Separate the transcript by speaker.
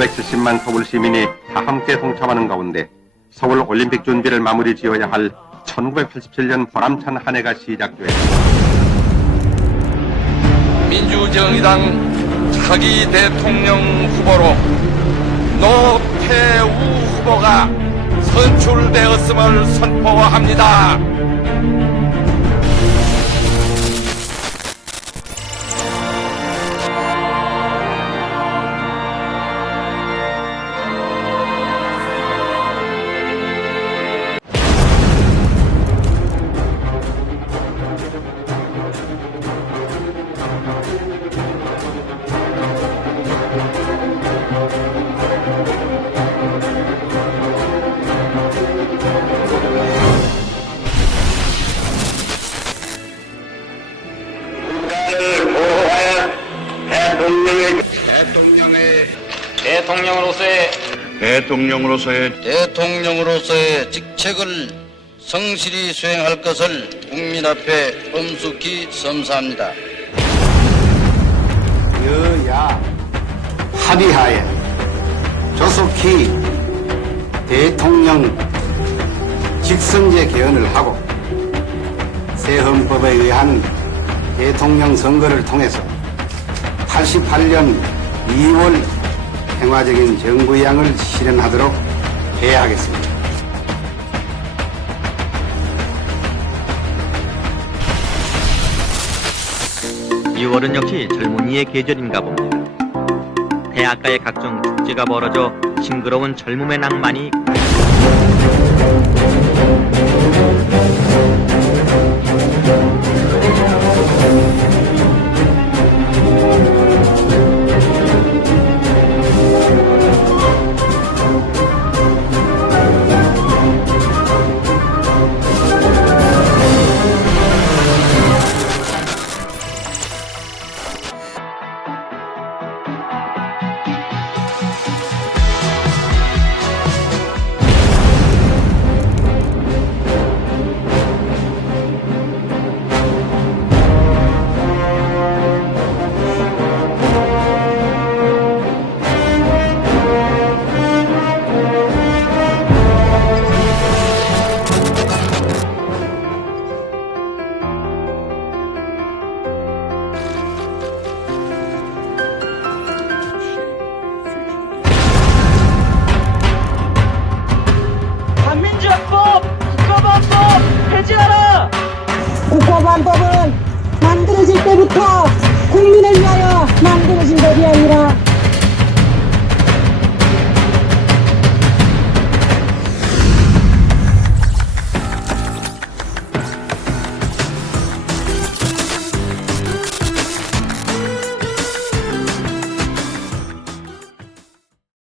Speaker 1: 970만 서울 시민이 다 함께 동참하는 가운데 서울 올림픽 준비를 마무리 지어야 할 1987년 보람찬 한 해가 시작되었습니다.
Speaker 2: 민주정의당 차기 대통령 후보로 노태우 후보가 선출되었음을 선포합니다.
Speaker 3: 대통령의
Speaker 4: 대통령의
Speaker 5: 대통령으로서의
Speaker 4: 대통령으로서의
Speaker 5: 대통령으로서의 직책을 성실히 수행할 것을 국민 앞에 엄숙히 선사합니다.
Speaker 6: 여야 합의하에 조속히 대통령 직선제 개헌을 하고 새 헌법에 의한 대통령 선거를 통해서 88년 2월 평화적인 정부양을 실현하도록 해야 하겠습니다.
Speaker 7: 이월은 역시 젊은이의 계절인가 봅니다. 대학가의 각종 축제가 벌어져 싱그러운 젊음의 낭만이
Speaker 8: মান পাবেন মান করে জিততে বিখ্যাত